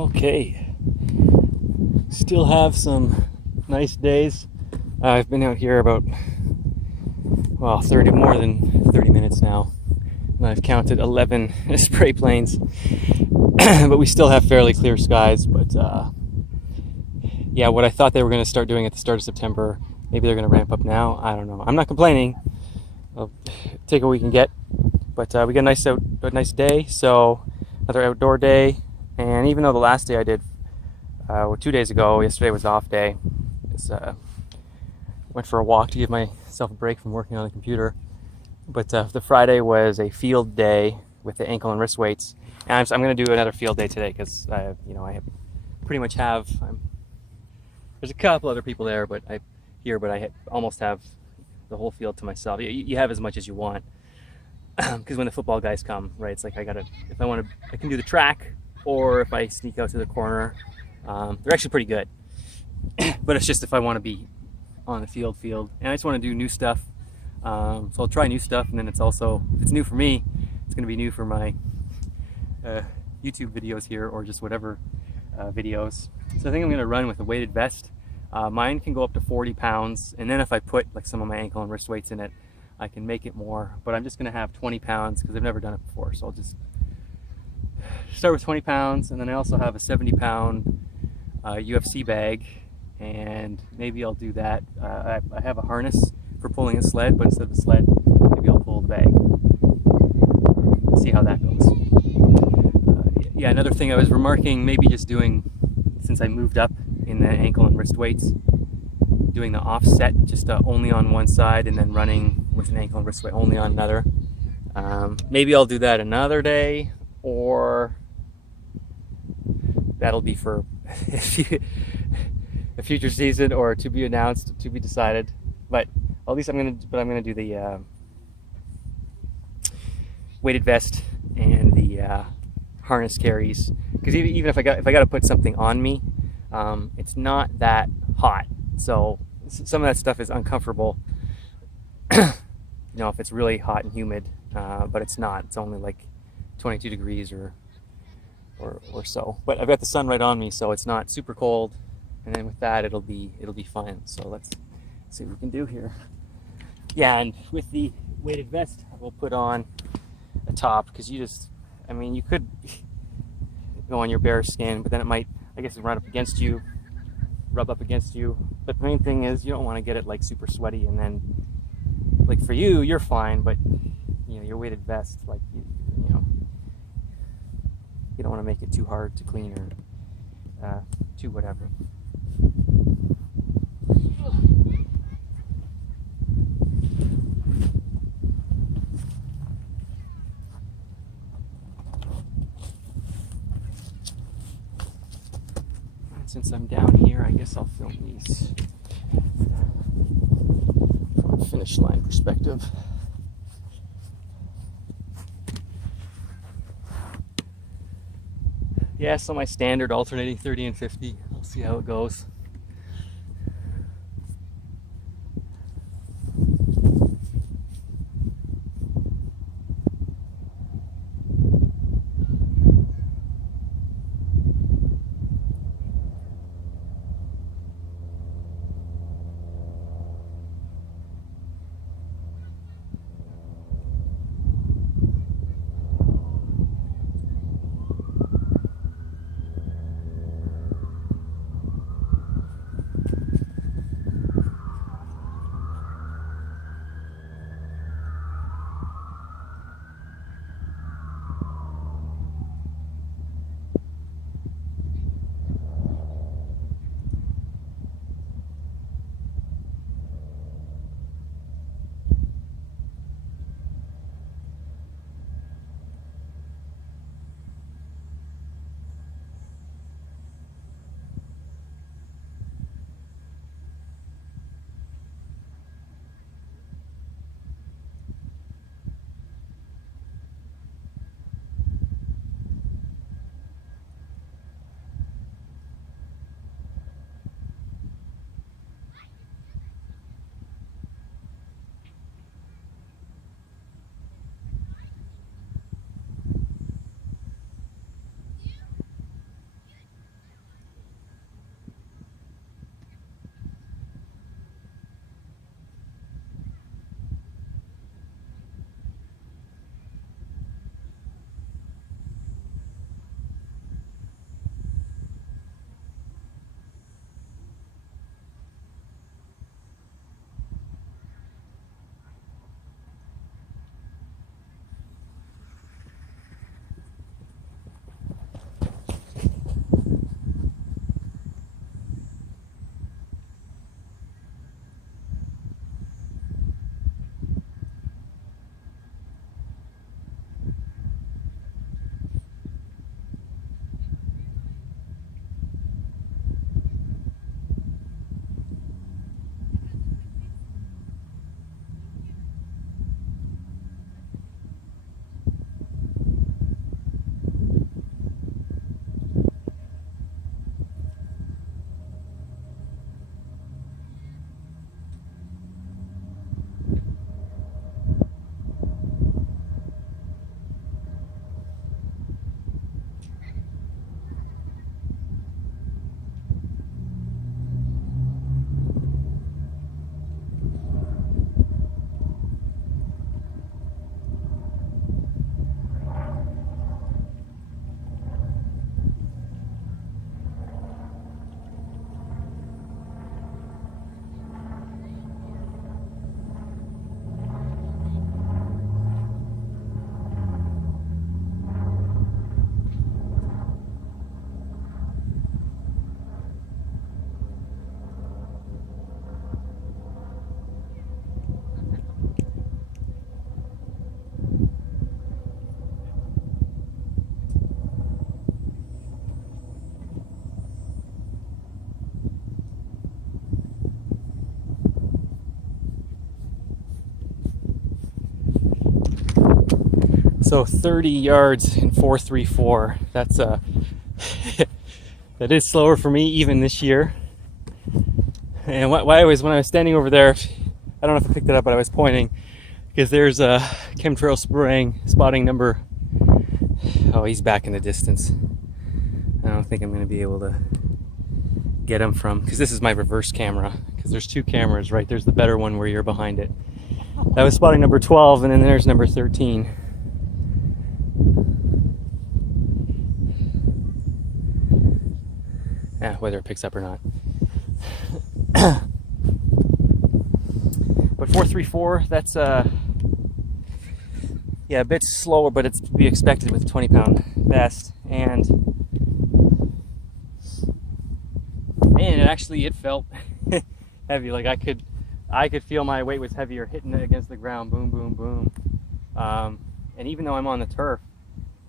Okay, still have some nice days. I've been out here about, well, more than 30 minutes now, and I've counted 11 spray planes, but we still have fairly clear skies. But yeah, what I thought they were going to start doing at the start of September, maybe they're going to ramp up now. I don't know. I'm not complaining. I'll take what we can get. But we got a nice day, so another outdoor day. And even though the last day I did, 2 days ago, yesterday was off day. Went for a walk to give myself a break from working on the computer. But the Friday was a field day with the ankle and wrist weights, and I'm going to do another field day today because I pretty much have. There's a couple other people there, but I almost have the whole field to myself. You have as much as you want, because when the football guys come, right? It's like I can do the track, or if I sneak out to the corner, they're actually pretty good. But it's just if I want to be on the field, and I just want to do new stuff. So I'll try new stuff, and then if it's new for me, it's going to be new for my YouTube videos here, or just whatever videos. So I think I'm going to run with a weighted vest. Mine can go up to 40 pounds, and then if I put like some of my ankle and wrist weights in it, I can make it more. But I'm just going to have 20 pounds because I've never done it before. So I'll just start with 20 pounds, and then I also have a 70-pound UFC bag, and maybe I'll do that. I have a harness for pulling a sled, but instead of the sled, maybe I'll pull the bag. See how that goes. Yeah, another thing I was remarking, maybe just doing, since I moved up in the ankle and wrist weights, doing the offset just only on one side, and then running with an ankle and wrist weight only on another. Maybe I'll do that another day, or that'll be for a future season, or to be announced, to be decided. But at least I'm gonna do the weighted vest and the harness carries, because even if I got to put something on me, it's not that hot. So some of that stuff is uncomfortable. If it's really hot and humid, but it's not. It's only like 22 degrees or so. But I've got the sun right on me, so it's not super cold. And then with that, it'll be fine. So let's see what we can do here. Yeah, and with the weighted vest, I will put on a top, because you could go on your bare skin, but then it might, I guess, rub up against you. But the main thing is you don't want to get it like super sweaty, and then like for you, you're fine, but your weighted vest, like you don't want to make it too hard to clean or too whatever. Since I'm down here, I guess I'll film these from a finish line perspective. Yeah, so my standard alternating 30 and 50. I'll see how it goes. So 30 yards in 4.34. That's that is slower for me even this year. And why when I was standing over there, I don't know if I picked it up, but I was pointing because there's a chemtrail spotting number. Oh, he's back in the distance. I don't think I'm going to be able to get him from, because this is my reverse camera, because there's two cameras, right? There's the better one where you're behind it. That was spotting number 12, and then there's number 13. Yeah, whether it picks up or not. But 4.34, that's yeah, a bit slower, but it's to be expected with a 20-pound vest. And man, it felt heavy. Like I could feel my weight was heavier hitting it against the ground. Boom, boom, boom. And even though I'm on the turf,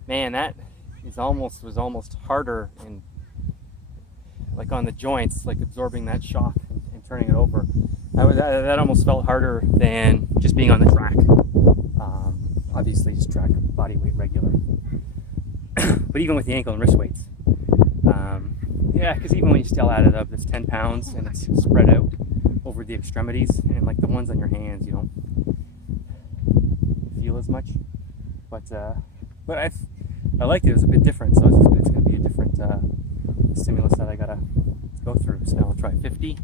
man, that was almost harder and like on the joints, like absorbing that shock and turning it over. That almost felt harder than just being on the track. Obviously, just track body weight regular. But even with the ankle and wrist weights, yeah, because even when you still add it up, it's 10 pounds and it's spread out over the extremities, and like the ones on your hands, you don't feel as much. But I liked it. It was a bit different, so it's going to be a different stimulus that I gotta go through. So now I'll try 50.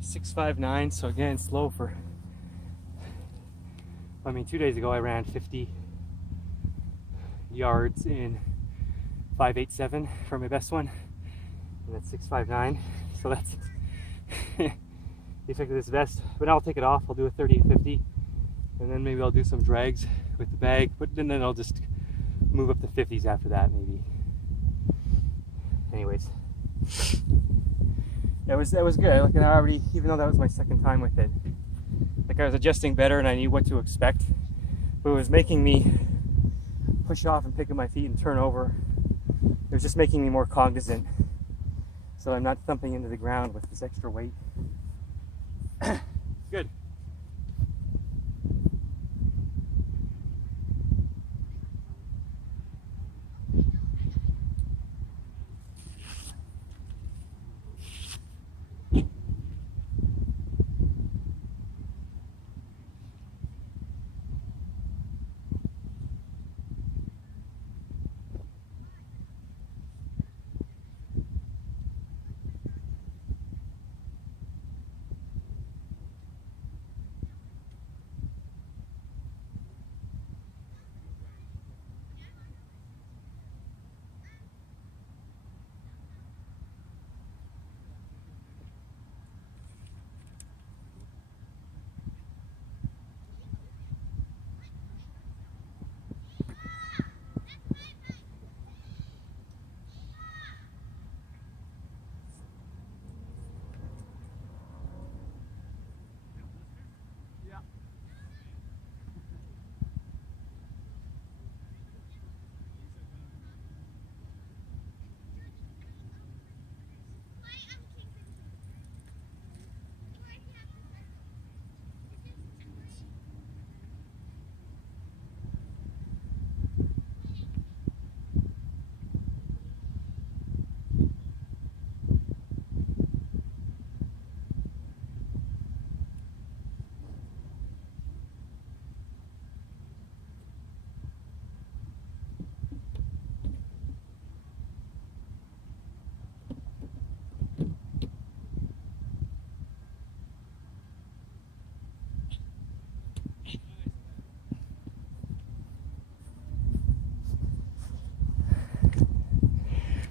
.659, so again, slow for, I mean, 2 days ago I ran 50 yards in 5.87 for my best one, and that's 6.59, so that's the effect of this vest. But I'll take it off, I'll do a 30 and 50, and then maybe I'll do some drags with the bag, but then I'll just move up to 50s after that, maybe. Anyways. That was good. Like, I already, even though that was my second time with it, like I was adjusting better and I knew what to expect, but it was making me push off and pick up my feet and turn over. It was just making me more cognizant, so I'm not thumping into the ground with this extra weight. Good.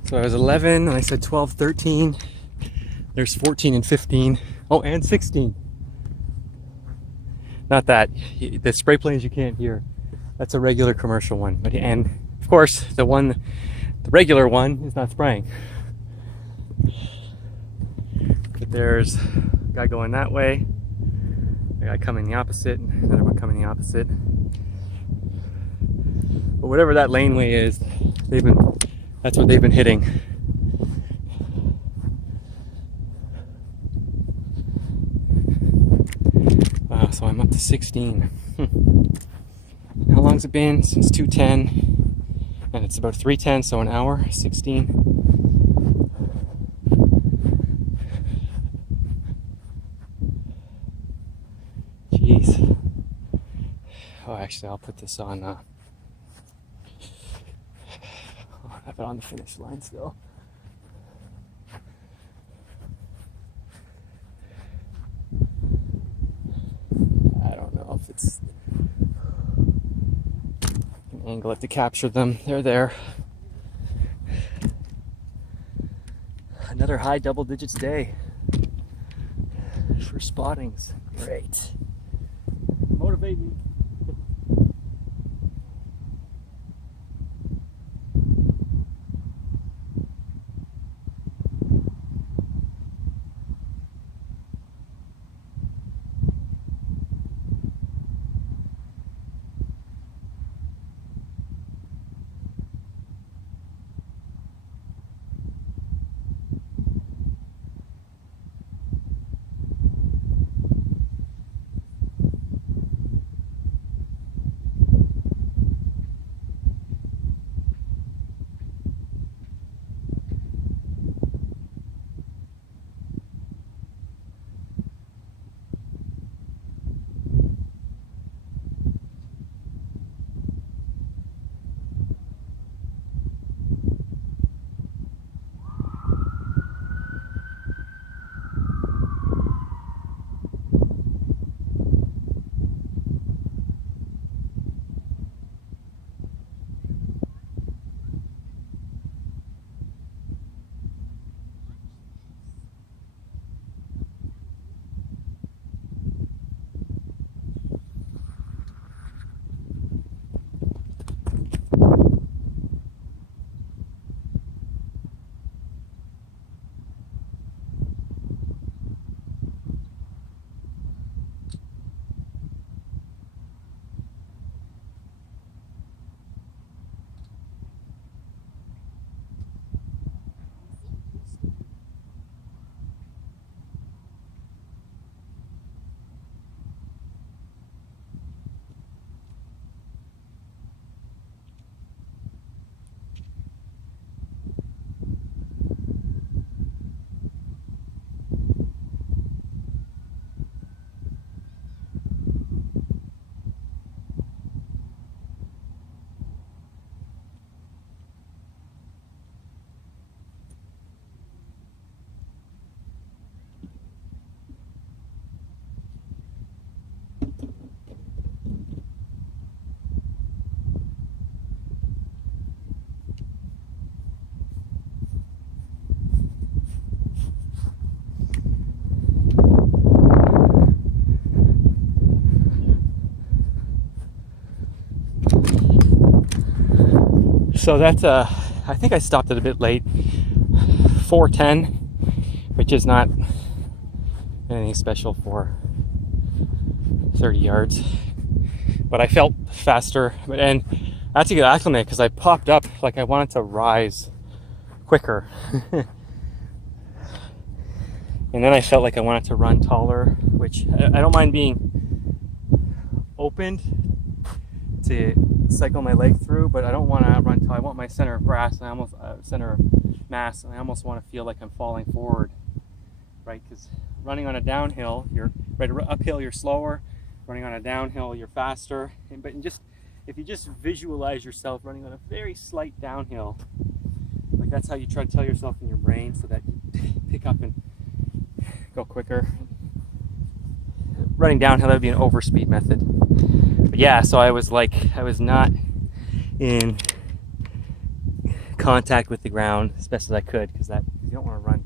So I was 11 and I said 12, 13. There's 14 and 15. Oh, and 16. Not that. The spray planes you can't hear. That's a regular commercial one. But and of course the regular one is not spraying. But there's a guy going that way, a guy coming the opposite, another one coming the opposite. But whatever that laneway is, that's what they've been hitting. Wow, so I'm up to 16. How long's it been? Since 2:10, and it's about 3:10, so an hour. 16. Jeez. Oh, actually, I'll put this on. I'll have it on the finish line still. I don't know if it's. Angle it to capture them. They're there. Another high double digits day for spottings. Great. Motivate me. So that's I think I stopped it a bit late. 4:10, which is not anything special for 30 yards. But I felt faster, and I had to get acclimated because I popped up like I wanted to rise quicker. And then I felt like I wanted to run taller, which I don't mind being opened to cycle my leg through, but I don't want to run tall. I want my center of mass, and I almost center of mass, and I almost want to feel like I'm falling forward, right? Because running on a downhill, you're right. Uphill, you're slower. Running on a downhill, you're faster. But just if you just visualize yourself running on a very slight downhill, like that's how you try to tell yourself in your brain, so that you pick up and go quicker. Running downhill, that would be an overspeed method. But yeah, so I was not in contact with the ground as best as I could, because you don't want to run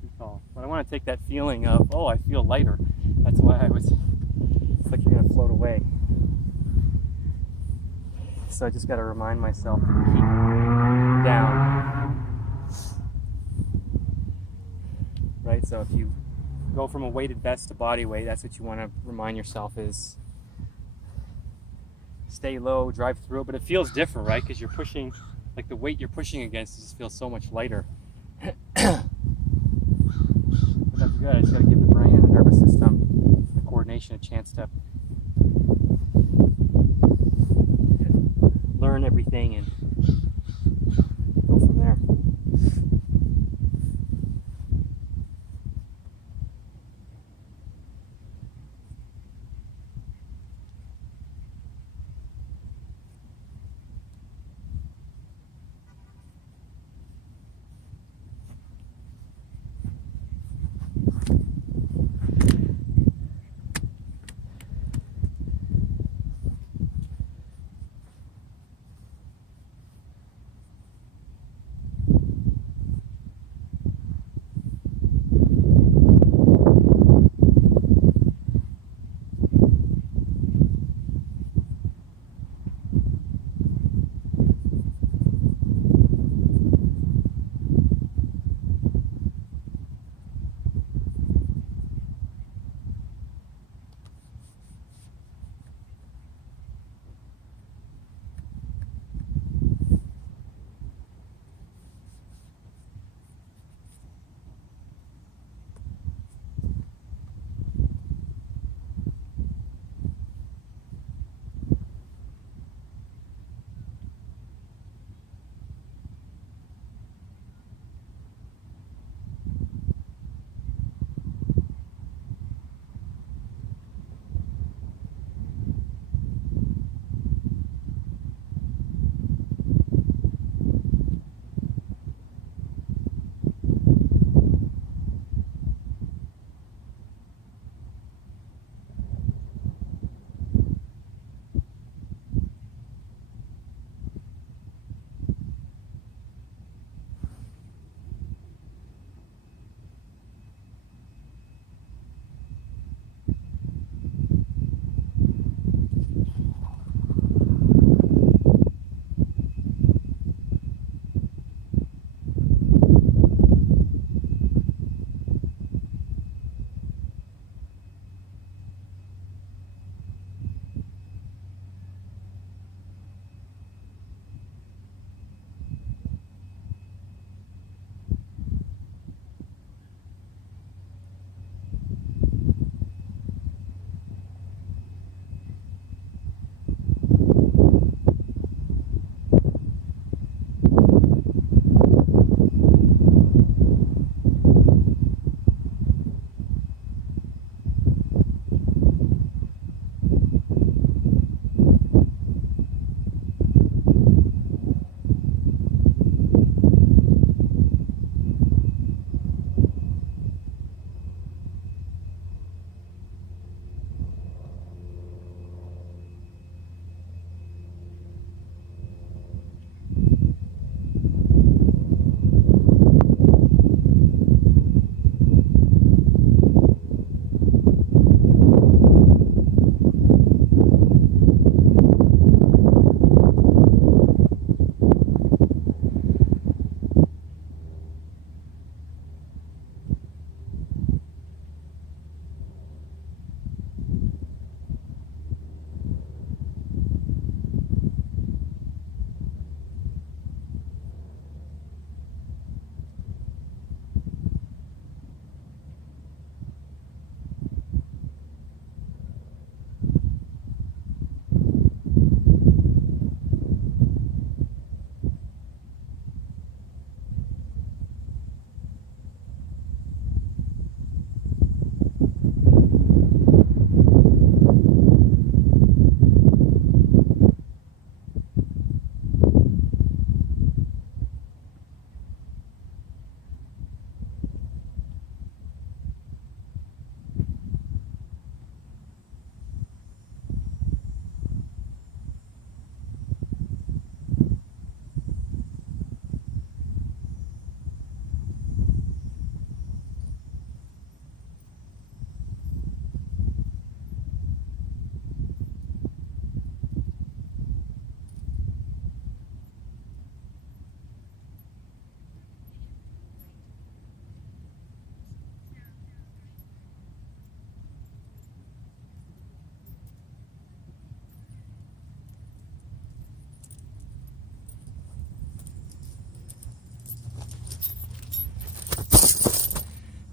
too tall. But I want to take that feeling of, oh, I feel lighter. That's why it's like you're going to float away. So I just got to remind myself to keep down. Right, so if you go from a weighted vest to body weight, that's what you want to remind yourself is stay low, drive through it, but it feels different, right? Because you're pushing, like the weight you're pushing against just feels so much lighter. But that's good. I just got to give the brain and the nervous system, the coordination, a chance to learn everything and go from there.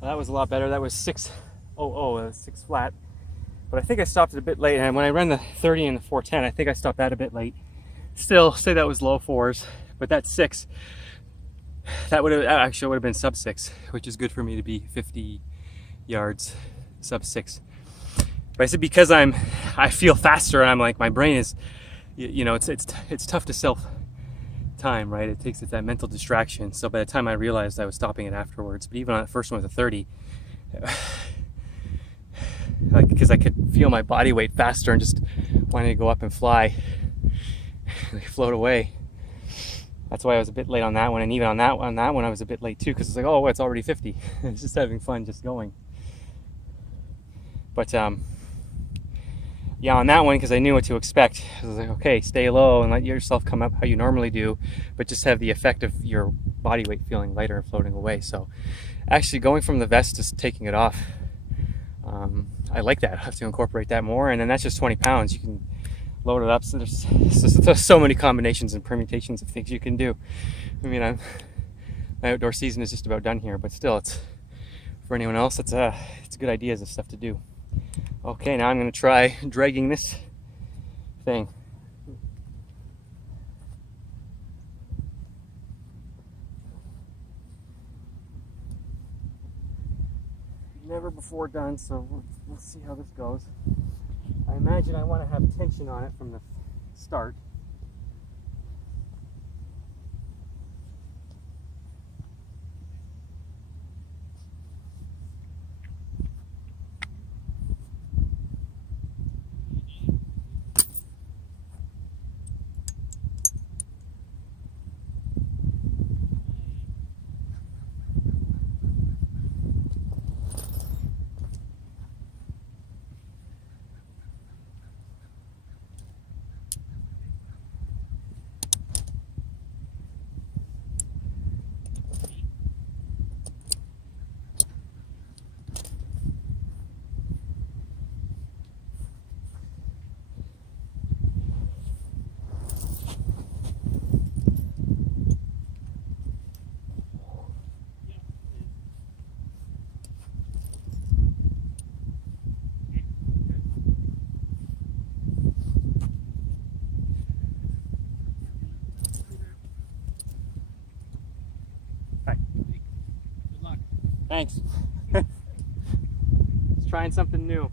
Well, that was a lot better. That was 6:00, 6 flat. But I think I stopped it a bit late. And when I ran the 30 and the 410, I think I stopped that a bit late. Still, say that was low 4s, but that 6, that would have been sub 6, which is good for me to be 50 yards sub 6. But I said because I feel faster, and I'm like, my brain is, it's tough to self time, right? It takes that mental distraction. So by the time I realized, I was stopping it afterwards. But even on the first one with the 30, like, because I could feel my body weight faster and just wanting to go up and fly, they float away. That's why I was a bit late on that one, and even on that one I was a bit late too, because it's like, oh, it's already 50. It's just having fun, just going. But yeah, on that one, because I knew what to expect, I was like, okay, stay low and let yourself come up how you normally do, but just have the effect of your body weight feeling lighter and floating away. So actually going from the vest to taking it off, I like that. I have to incorporate that more, and then that's just 20 pounds. You can load it up. So there's so many combinations and permutations of things you can do. I mean, my outdoor season is just about done here, but still, it's for anyone else, it's good ideas of stuff to do. Okay, now I'm going to try dragging this thing. Never before done, so we'll see how this goes. I imagine I want to have tension on it from the start. Thanks. Just trying something new.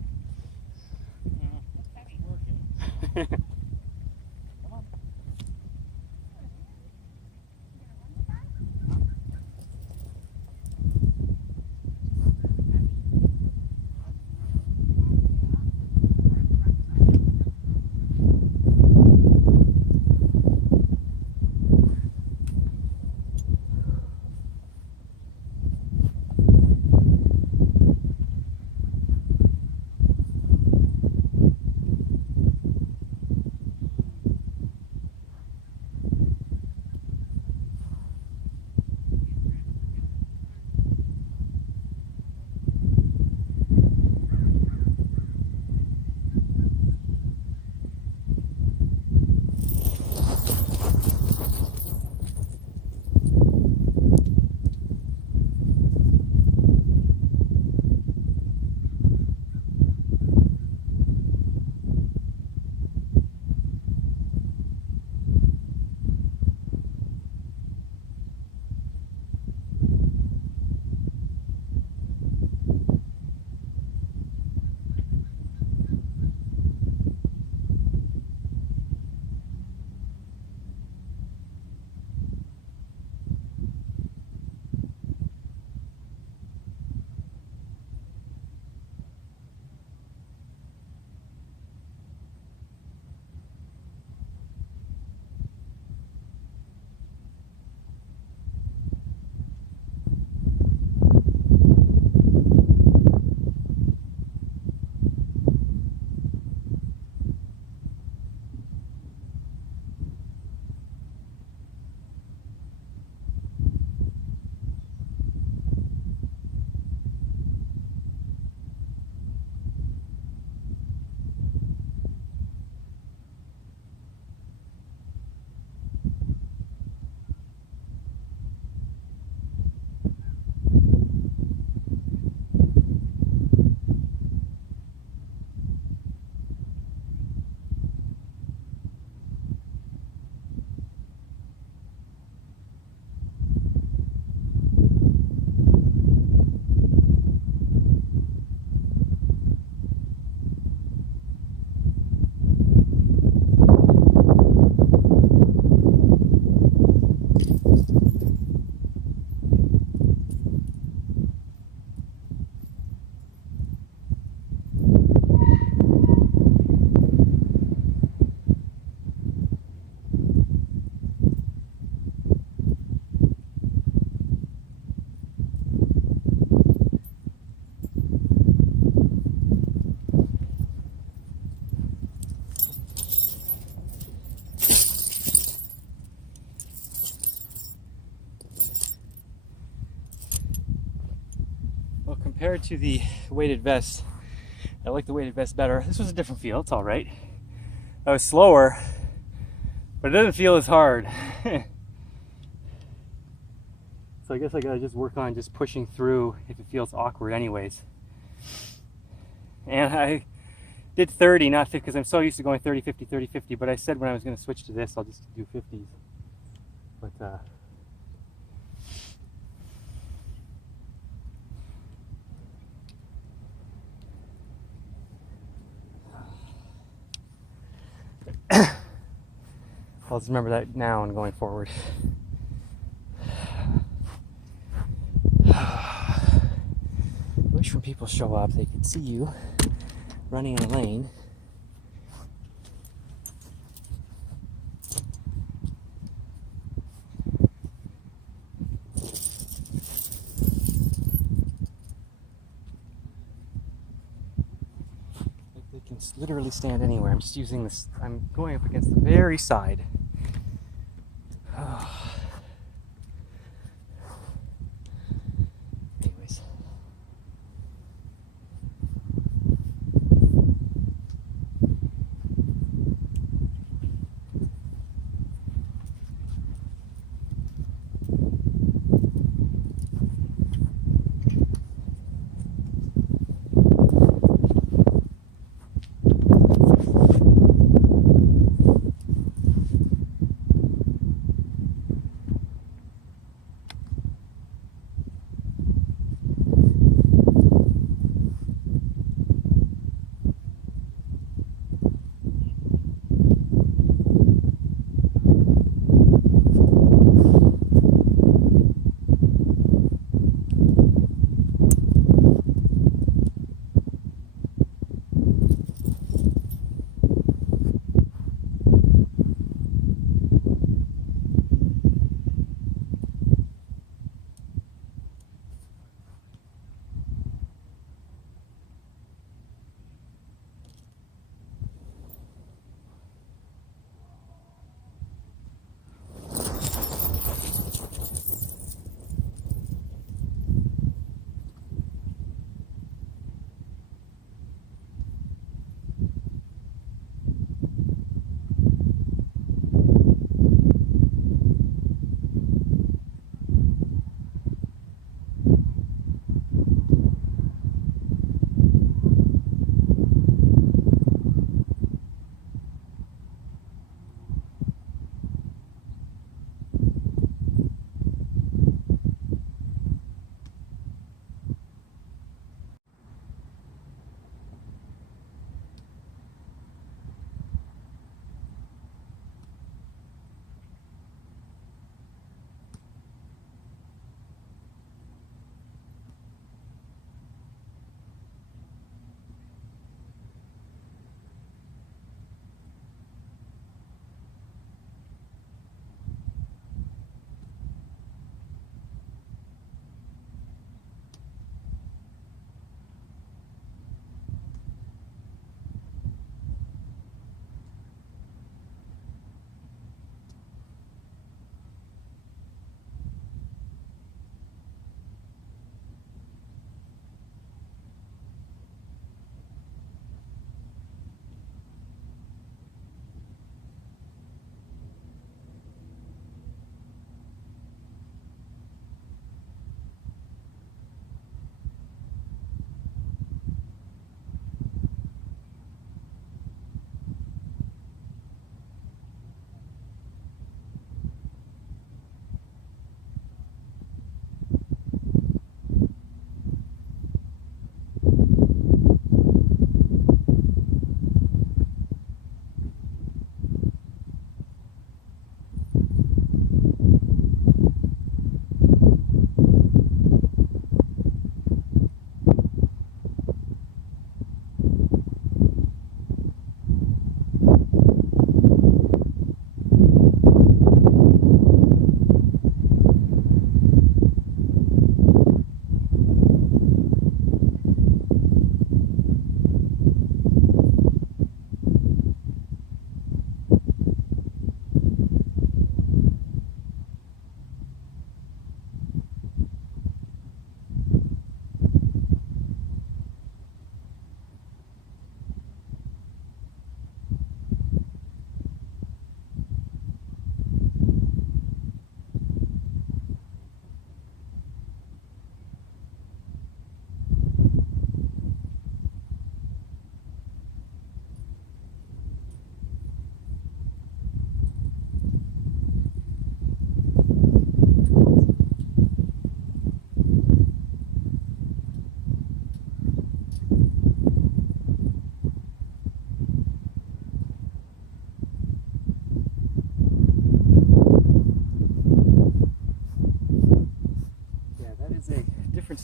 compared to the weighted vest, I like the weighted vest better. This was a different feel. It's all right. I was slower, but it doesn't feel as hard. So I guess I gotta just work on just pushing through if it feels awkward anyways. And I did 30, not 50, because I'm so used to going 30, 50, 30, 50, but I said when I was gonna switch to this, I'll just do 50s. But I'll just remember that now and going forward. I wish when people show up, they could see you running in a lane. Like they can literally stand anywhere. I'm just using this, I'm going up against the very side. Anyways.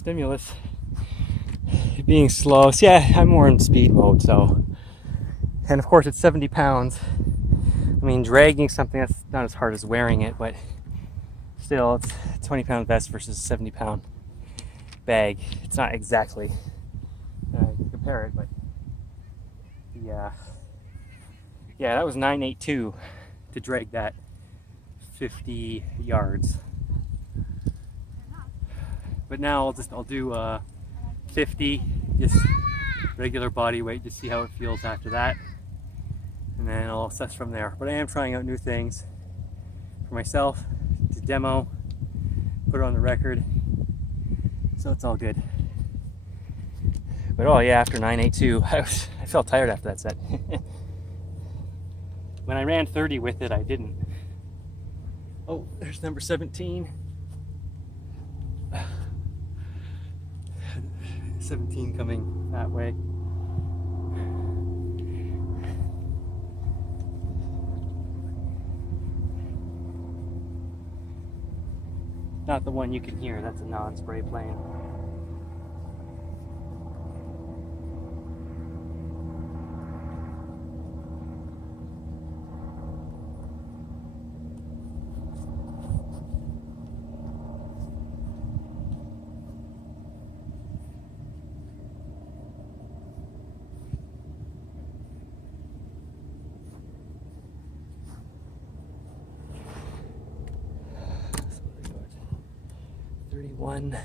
stimulus being slow. So yeah, I'm more in speed mode, so. And of course it's 70 pounds. I mean, dragging something, that's not as hard as wearing it, but still, it's a 20-pound vest versus a 70-pound bag. It's not exactly, you can compare it, but yeah. Yeah, that was 982 to drag that 50 yards. But now I'll do 50, just regular body weight, just see how it feels after that. And then I'll assess from there. But I am trying out new things for myself to demo, put it on the record, so it's all good. But oh yeah, after 982, I felt tired after that set. When I ran 30 with it, I didn't. Oh, there's number 17. 17 coming that way. Not the one you can hear, that's a non-spray plane. So 31.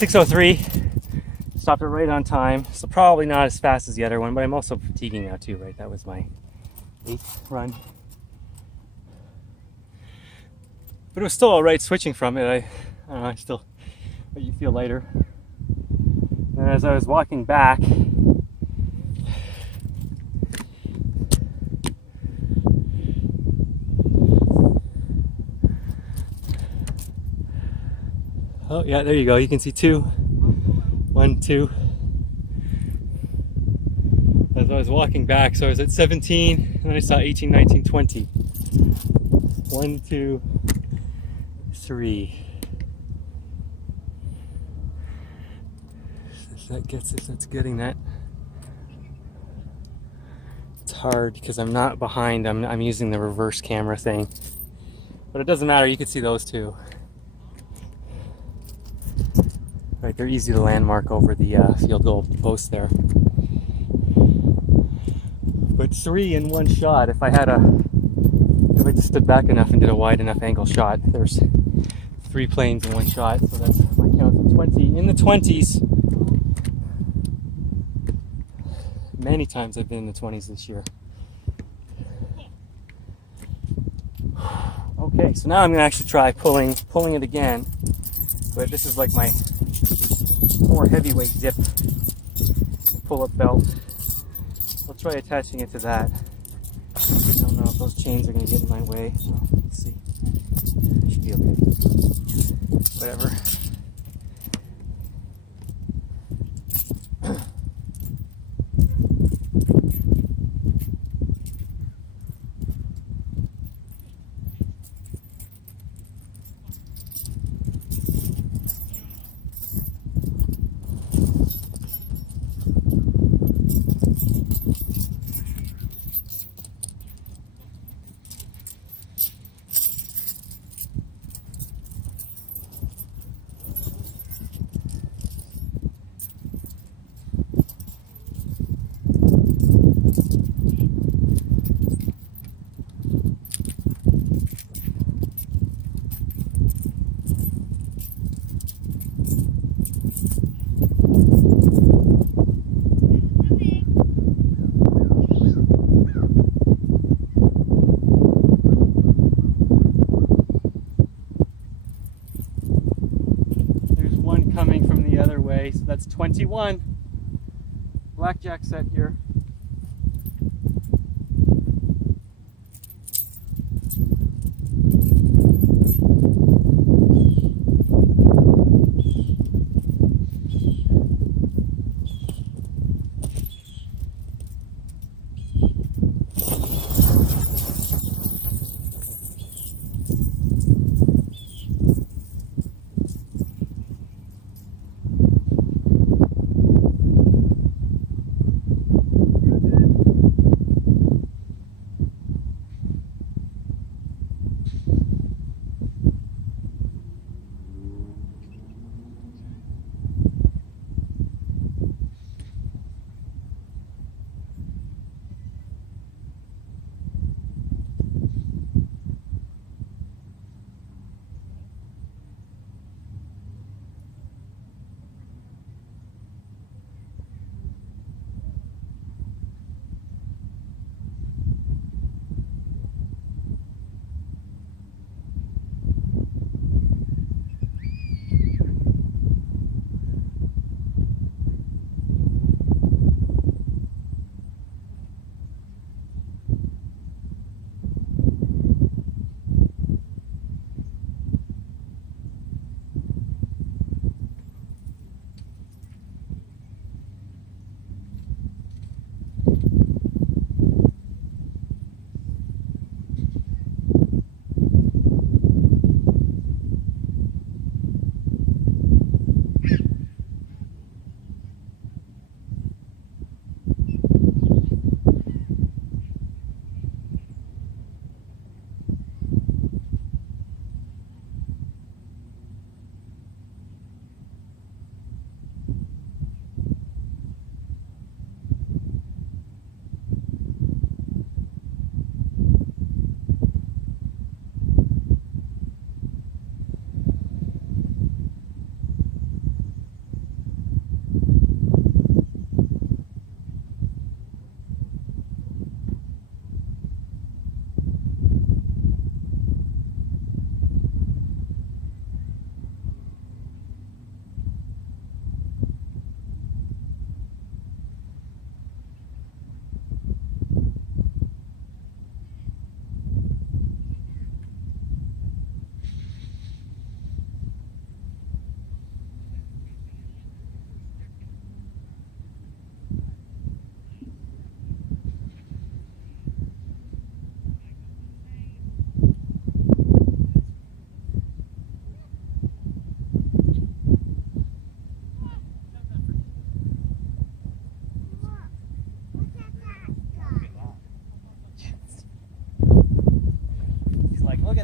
6:03. Stopped it right on time. So probably not as fast as the other one, but I'm also fatiguing now too, right? That was my 8th run. But it was still all right switching from it. I don't know, I still, but you feel lighter. And as I was walking back, oh yeah, there you go. You can see 2, 1, 2. As I was walking back, so I was at 17, and then I saw 18, 19, 20. 1, 2, 3. That gets it. That's getting that. It's hard because I'm not behind. I'm using the reverse camera thing, but it doesn't matter. You can see those two. Right, they're easy to landmark over the field goal post there. But 3 in one shot. If I just stood back enough and did a wide enough angle shot, there's 3 planes in one shot. So that's my count of 20 in the 20s. Many times I've been in the 20s this year. Okay, so now I'm gonna actually try pulling it again, but this is like my more heavyweight dip pull-up belt. I'll try attaching it to that. I don't know if those chains are gonna get in my way. Well, let's see. It should be okay. Whatever. Coming from the other way, so that's 21. Blackjack set here.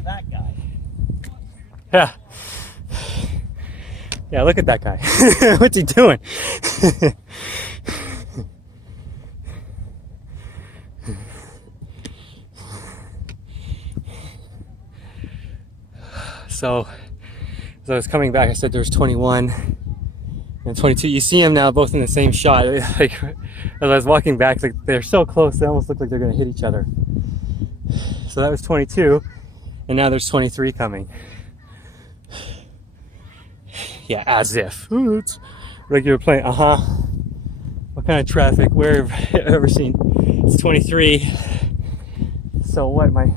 that guy. Yeah. Yeah, look at that guy. What's he doing? So, as I was coming back, I said there was 21 and 22. You see them now both in the same shot. Like, as I was walking back, like, they're so close, they almost look like they're going to hit each other. So that was 22, and now there's 23 coming. Yeah, as if. Ooh, it's regular plane. What kind of traffic? Where have you ever seen? It's 23. So what, my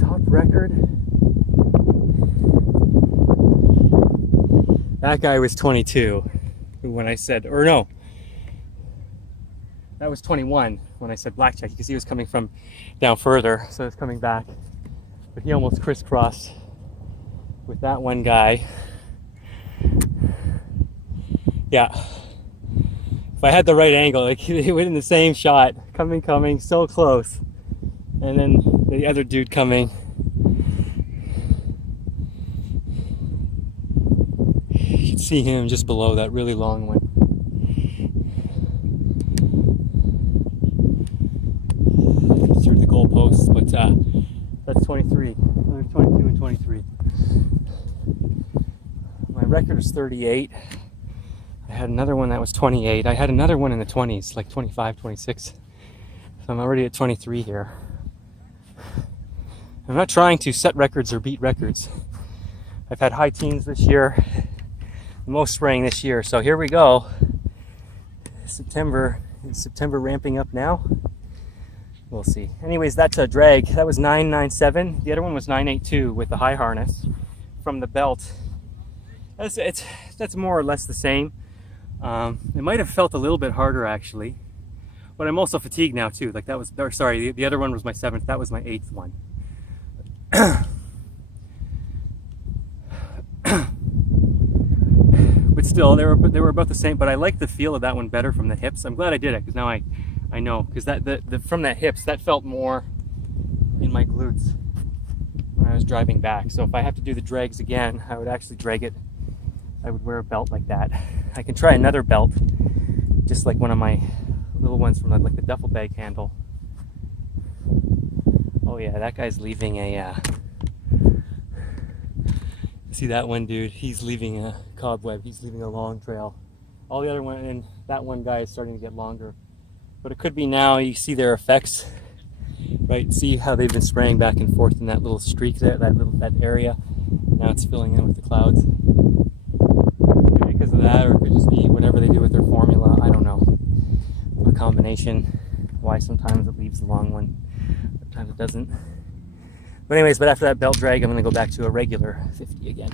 top record? That guy was 22 when I said, or no, that was 21 when I said blackjack, because he was coming from down further, so I was coming back. But he almost crisscrossed with that one guy. Yeah. If I had the right angle, like he went in the same shot, coming, so close. And then the other dude coming. You can see him just below that really long one. Through the goalposts, but that's 23. There's 22 and 23. My record is 38. I had another one that was 28. I had another one in the 20s, like 25, 26. So I'm already at 23 here. I'm not trying to set records or beat records. I've had high teens this year, the most spraying this year. So here we go. September ramping up now. We'll see. Anyways, that's a drag. That was 997. The other one was 982 with the high harness from the belt. That's more or less the same. It might have felt a little bit harder actually, but I'm also fatigued now too. Like that was, or sorry, the other one was my 7th. That was my 8th one. But still, they were about the same. But I like the feel of that one better from the hips. I'm glad I did it, because now I know, because that from that hips, that felt more in my glutes when I was driving back. So if I have to do the drags again, I would actually drag it. I would wear a belt like that. I can try another belt, just like one of my little ones from like the duffel bag handle. Oh yeah, that guy's leaving a see that one dude, he's leaving a cobweb, he's leaving a long trail. All the other one, and that one guy is starting to get longer. But it could be now, you see their effects, right? See how they've been spraying back and forth in that little streak there, that area. Now it's filling in with the clouds. Because of that, or it could just be whatever they do with their formula, I don't know. A combination, why sometimes it leaves the long one, sometimes it doesn't. But anyways, but after that belt drag, I'm gonna go back to a regular 50 again.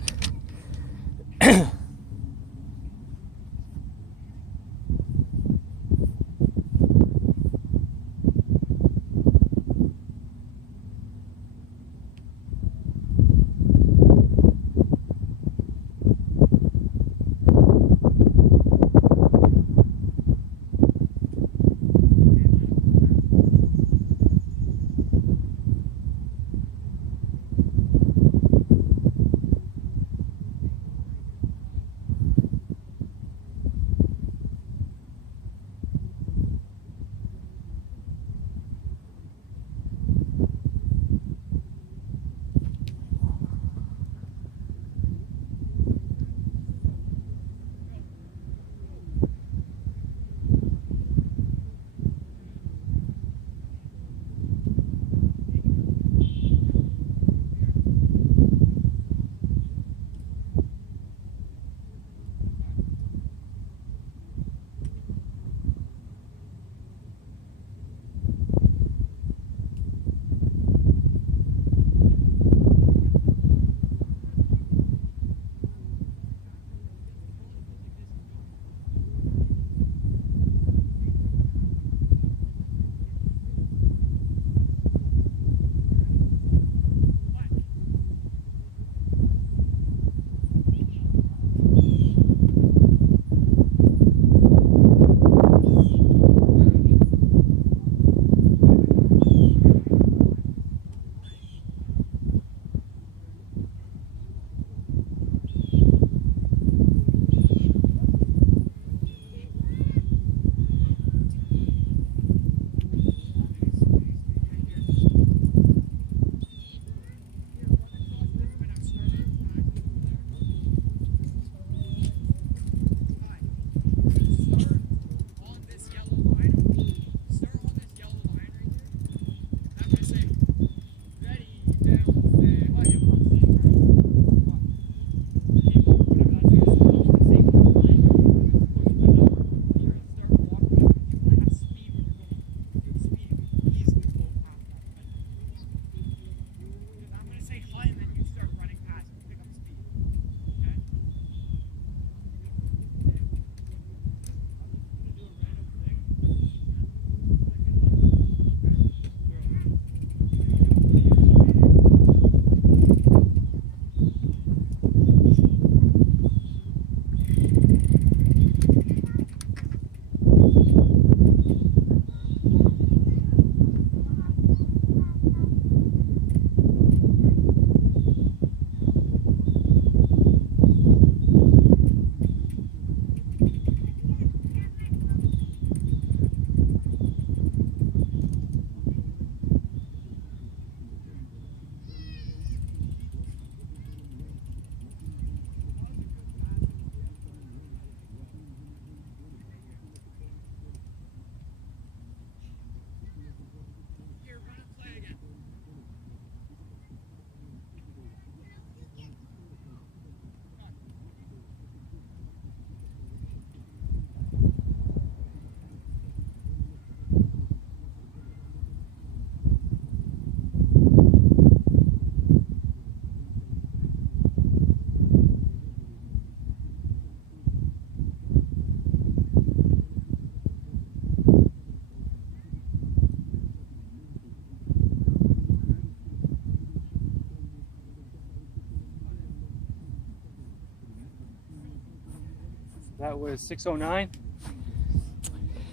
That was 6:09.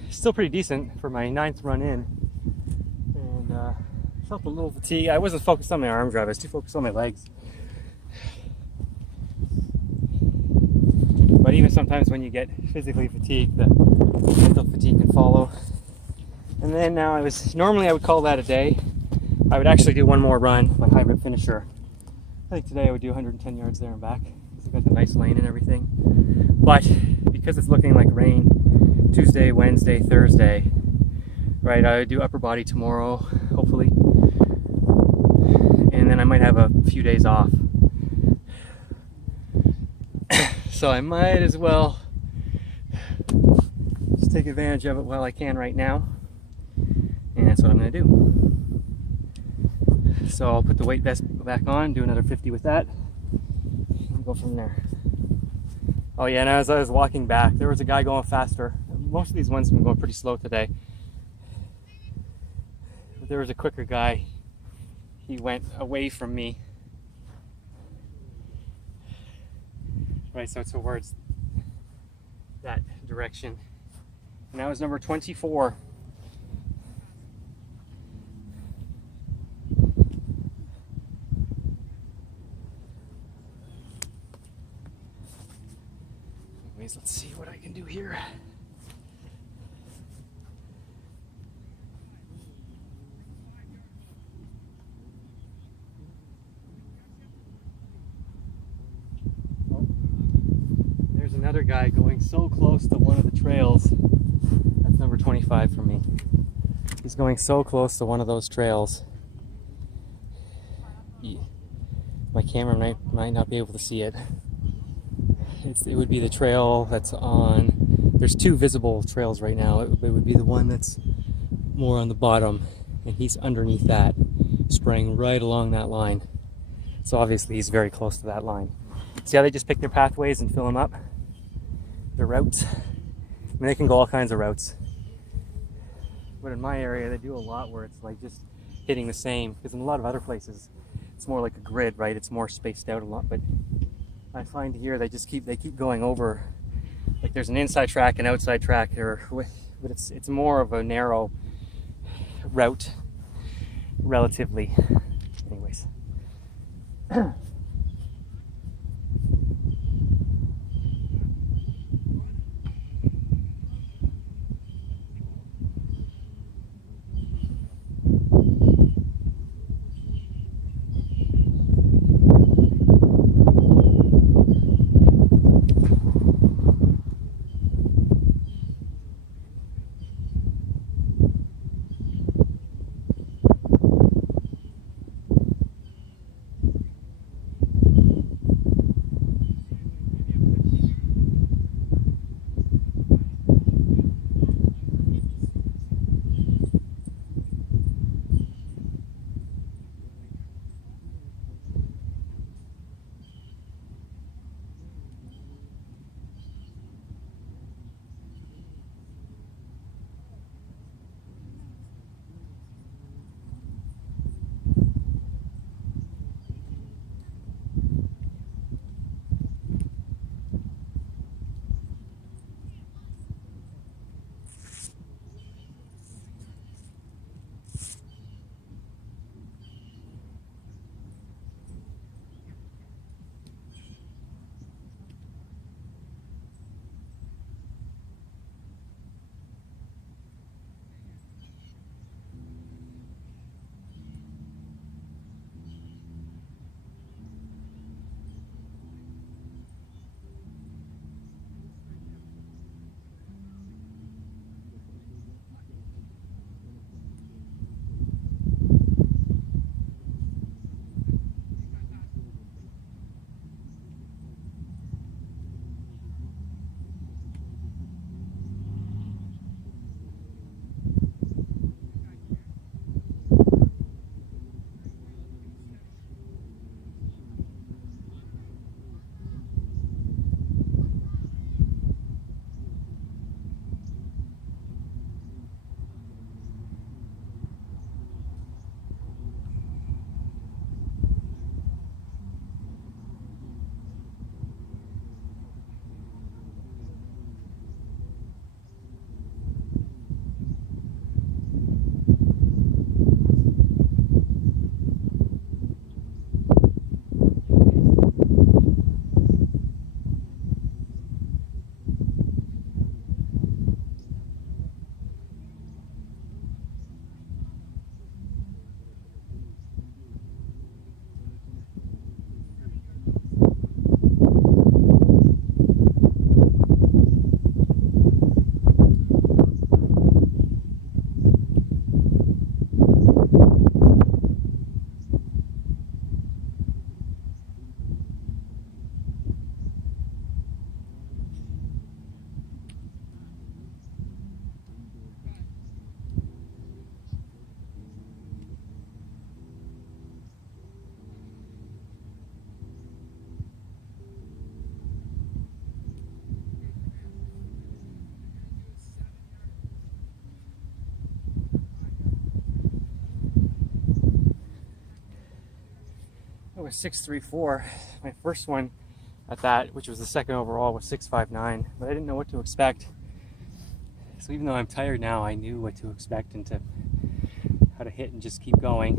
Still pretty decent for my 9th run in. And felt a little fatigue. I wasn't focused on my arm drive, I was too focused on my legs. But even sometimes when you get physically fatigued, the mental fatigue can follow. And then now normally I would call that a day. I would actually do one more run, my hybrid finisher. I think today I would do 110 yards there and back. It's got the nice lane and everything. But because it's looking like rain Tuesday, Wednesday, Thursday, right, I would do upper body tomorrow, hopefully. And then I might have a few days off. So I might as well just take advantage of it while I can right now. And that's what I'm going to do. So I'll put the weight vest back on, do another 50 with that, and go from there. Oh yeah, and as I was walking back, there was a guy going faster. Most of these ones have been going pretty slow today. But there was a quicker guy. He went away from me. Right, so towards that direction. And that was number 24. Anyways, let's see what I can do here. There's another guy going so close to one of the trails. That's number 25 for me. He's going so close to one of those trails. My camera might not be able to see it. It would be the trail that's on. There's two visible trails right now. It would be the one that's more on the bottom, and he's underneath that, spraying right along that line. So obviously he's very close to that line. See how they just pick their pathways and fill them up? Their routes. I mean, they can go all kinds of routes. But in my area, they do a lot where it's like just hitting the same. Because in a lot of other places, it's more like a grid, right? It's more spaced out a lot. But I find here they keep going over. Like there's an inside track and outside track, but it's more of a narrow route, relatively. Anyways. was 634. My first one at that, which was the second overall, was 659, but I didn't know what to expect. So even though I'm tired now, I knew what to expect and how to hit and just keep going.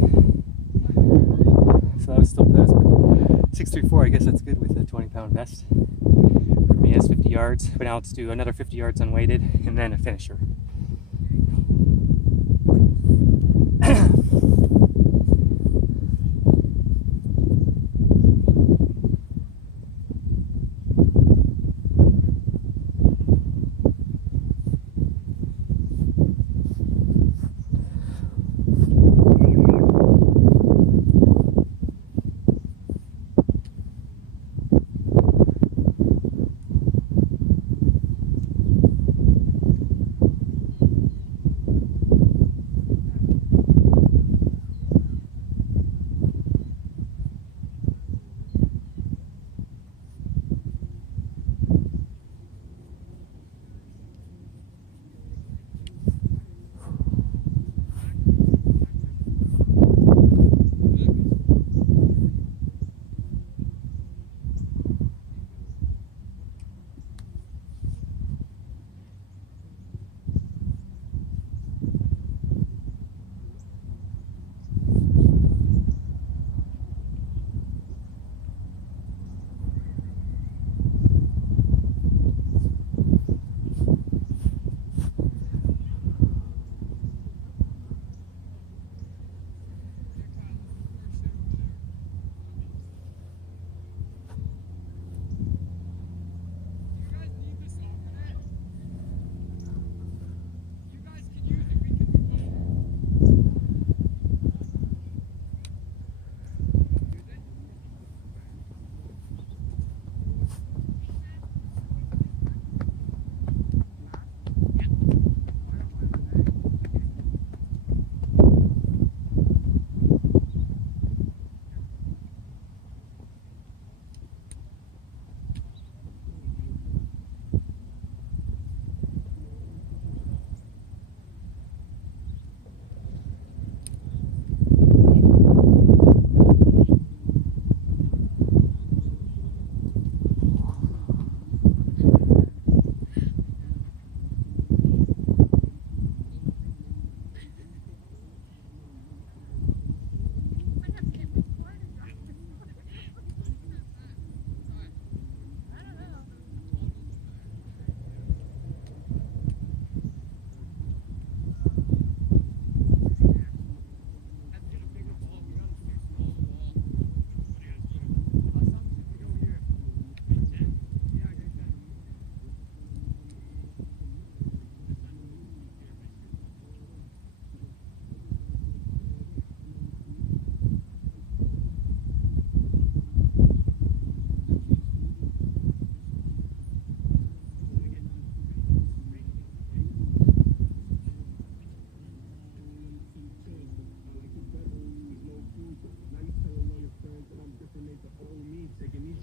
So that was 634. I guess that's good with a 20-pound vest. For me, that's 50 yards. But now let's do another 50 yards unweighted and then a finisher.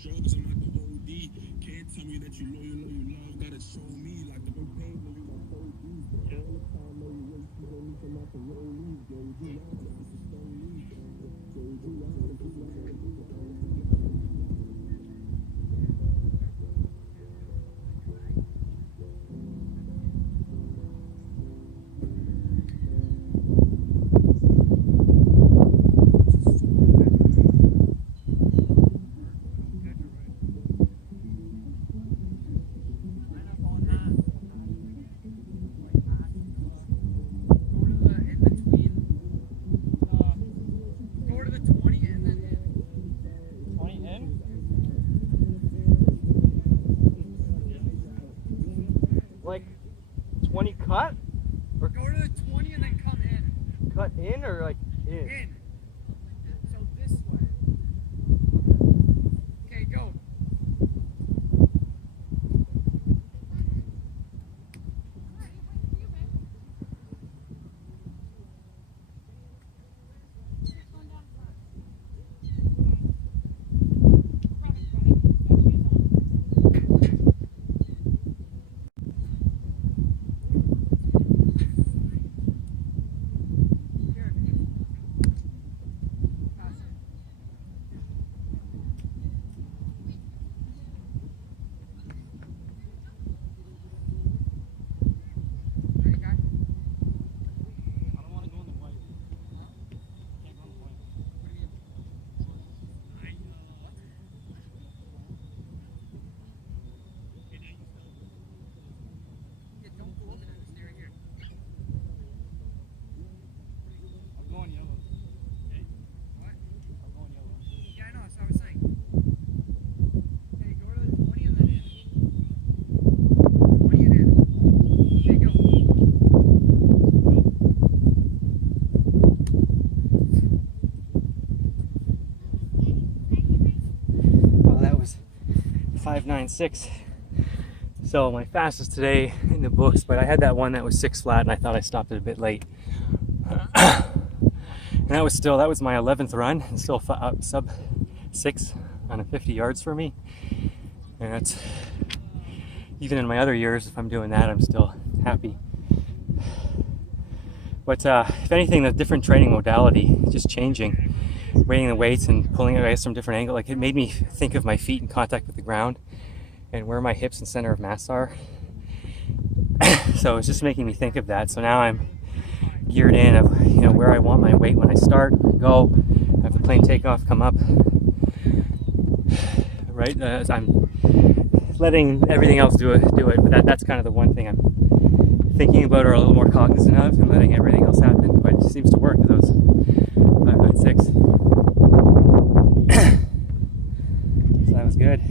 drugs, I'm not the OD. Can't tell me that you loyal or you love. Gotta show me like the pain when you got cold deep. All the time, know you wait, you don't need to not the rollies. Go do out, this is stony. Go do out, this is Like 20 cut? Or go to the 20 and then come in. cut in or like in? In. So this way. Okay, go. 9.96. So my fastest today in the books, but I had that one that was 6 flat, and I thought I stopped it a bit late. And that was my 11th run, and still sub 6 on a 50 yards for me. And that's, even in my other years, if I'm doing that, I'm still happy. But if anything, the different training modality, just changing, weighting the weights and pulling it from different angles, like it made me think of my feet in contact with the ground and where my hips and center of mass are. So it's just making me think of that. So now I'm geared in of where I want my weight when I start, go, have the plane take off, come up. Right, as I'm letting everything else do it. But that's kind of the one thing I'm thinking about or a little more cognizant of, and letting everything else happen. But it seems to work with those 5.96. So that was good.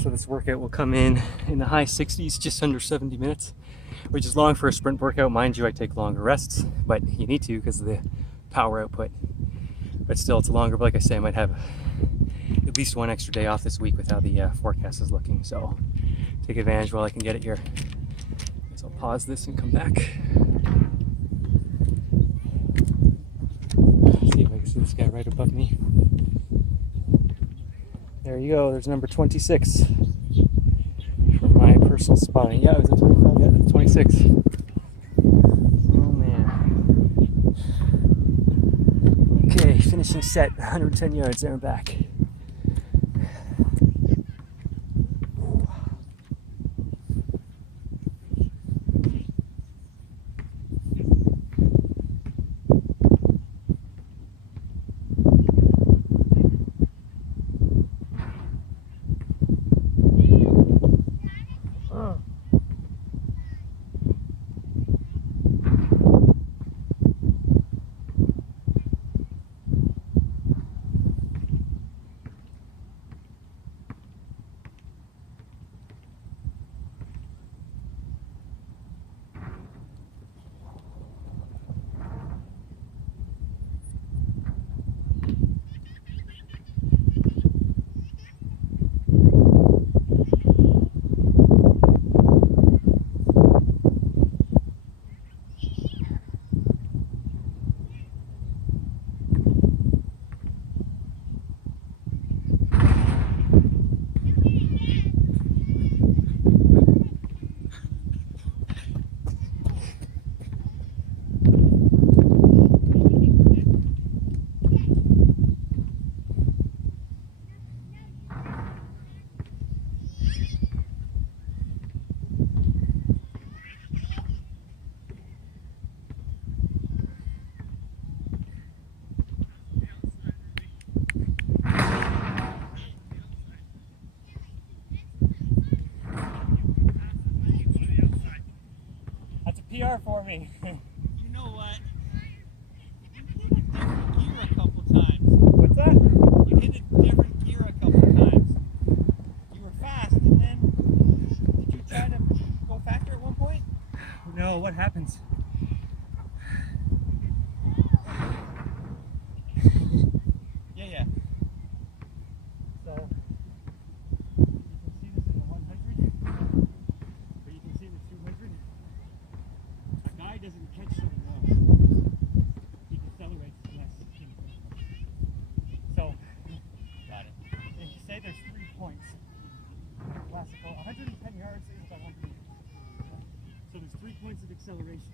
So this workout will come in the high 60s, just under 70 minutes, which is long for a sprint workout. Mind you, I take longer rests, but you need to because of the power output. But still, it's longer. But like I say, I might have at least one extra day off this week with how the forecast is looking. So take advantage while I can get it here. So I'll pause this and come back. Let's see if I can see this guy right above me. There you go, there's number 26 from my personal spotting. Yeah, it was a 25, yeah, 26. Oh man. Okay, finishing set, 110 yards there and back. That's a PR for me. You know what? You hit a different gear a couple times. What's that? You hit a different gear a couple times. You were fast, and then did you try to go faster at one point? No, what happens? Yeah. So you can see this in the 100, or you can see the 200. A guy doesn't catch so well. He decelerates less. So, Got it. if you say there's 3 points, classical 110 yards is about 100 meters. So there's 3 points of acceleration.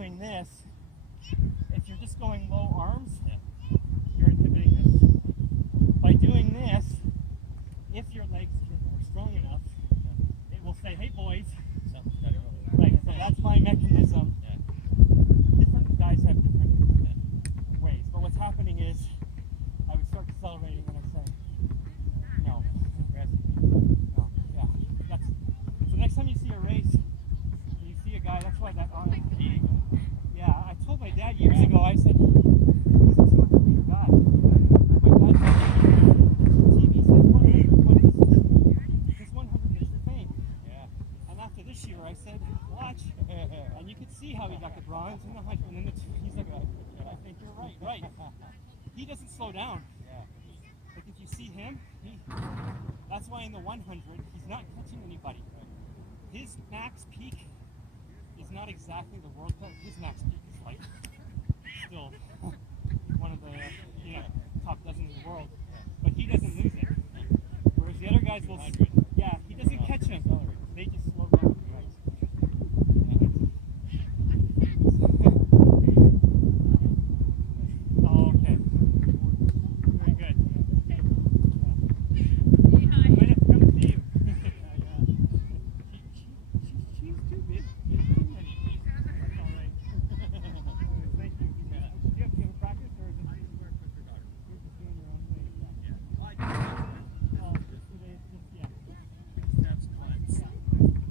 doing this, if you're just going low arms, you're inhibiting this. By doing this, if your legs are strong enough, it will say, hey boys. Right, so that's my mechanism. Different guys have different ways, but what's happening is I would start accelerating and I say, no. No, yeah. That's, so next time you see a race, you see a guy, that's why that yeah, I told my dad years ago, I said, he's a 200-meter guy. My dad said, TV says 100, his 100 is fame. Yeah. And after this year, I said, watch. And you could see how he got the bronze and the 100. And then he's like, I think you're right. Right. He doesn't slow down. Yeah. Like if you see him, that's why in the 100, he's not catching anybody. His max peak is not exactly the world best. His max peak is like still one of the top dozen in the world. But he doesn't lose it. Whereas the other guys will, yeah, he doesn't catch him. They just slow down. Oh, okay. Very good. I might have to come see you. She's too big. She's too many. That's all right. Thank you. Do you have to practice or is it just work with your daughter? You're just doing your own thing. Yeah. Well, just yeah. Steps, climbs. Yeah.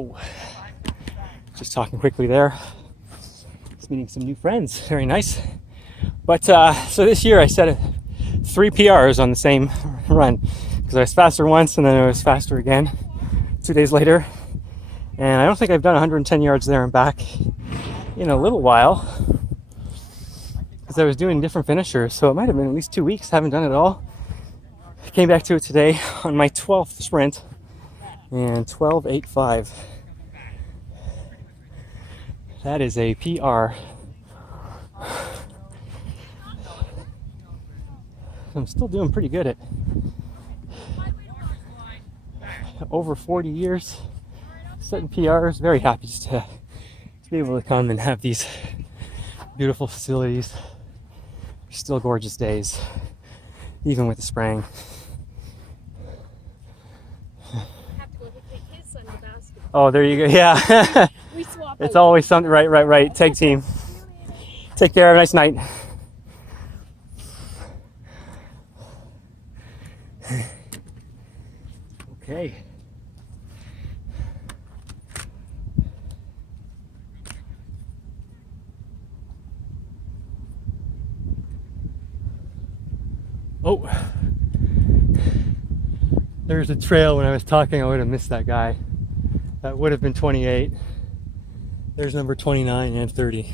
Oh, just talking quickly there. Just meeting some new friends. Very nice. But so this year I set 3 PRs on the same run because I was faster once and then I was faster again 2 days later. And I don't think I've done 110 yards there and back in a little while because I was doing different finishers. So it might have been at least 2 weeks. Haven't done it at all. Came back to it today on my 12th sprint and 12:8.5. That is a PR. I'm still doing pretty good at over 40 years setting PRs. Very happy just to be able to come and have these beautiful facilities. Still gorgeous days, even with the spraying. Oh, there you go. Yeah. We swap. It's always something. Right. Tag team. Take care. Have a nice night. Okay. Oh. There's a trail. When I was talking, I would have missed that guy. That would have been 28. There's number 29 and 30.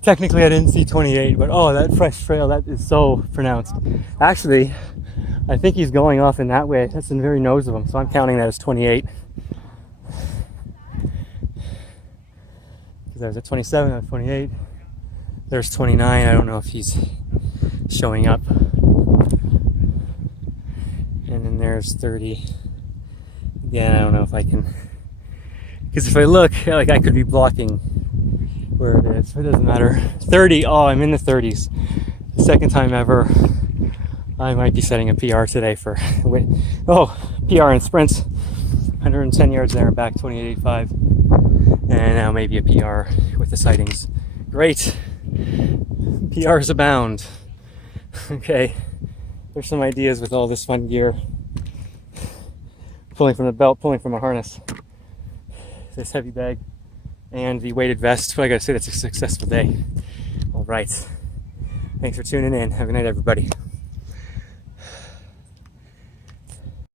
Technically, I didn't see 28, but oh, that fresh trail, that is so pronounced. Actually, I think he's going off in that way. That's the very nose of him, so I'm counting that as 28. Because there's a 27, a 28. There's 29. I don't know if he's showing up. And then there's 30. Again, I don't know if I can, because if I look, like I could be blocking where it is, so it doesn't matter. 30, oh, I'm in the 30s. The second time ever. I might be setting a PR today for, PR in sprints. 110 yards there and back, 28.85. And now maybe a PR with the sightings. Great. PRs abound. Okay, there's some ideas with all this fun gear. Pulling from the belt, pulling from a harness. This heavy bag and the weighted vest. But I gotta say, that's a successful day. All right. Thanks for tuning in. Have a good night, everybody.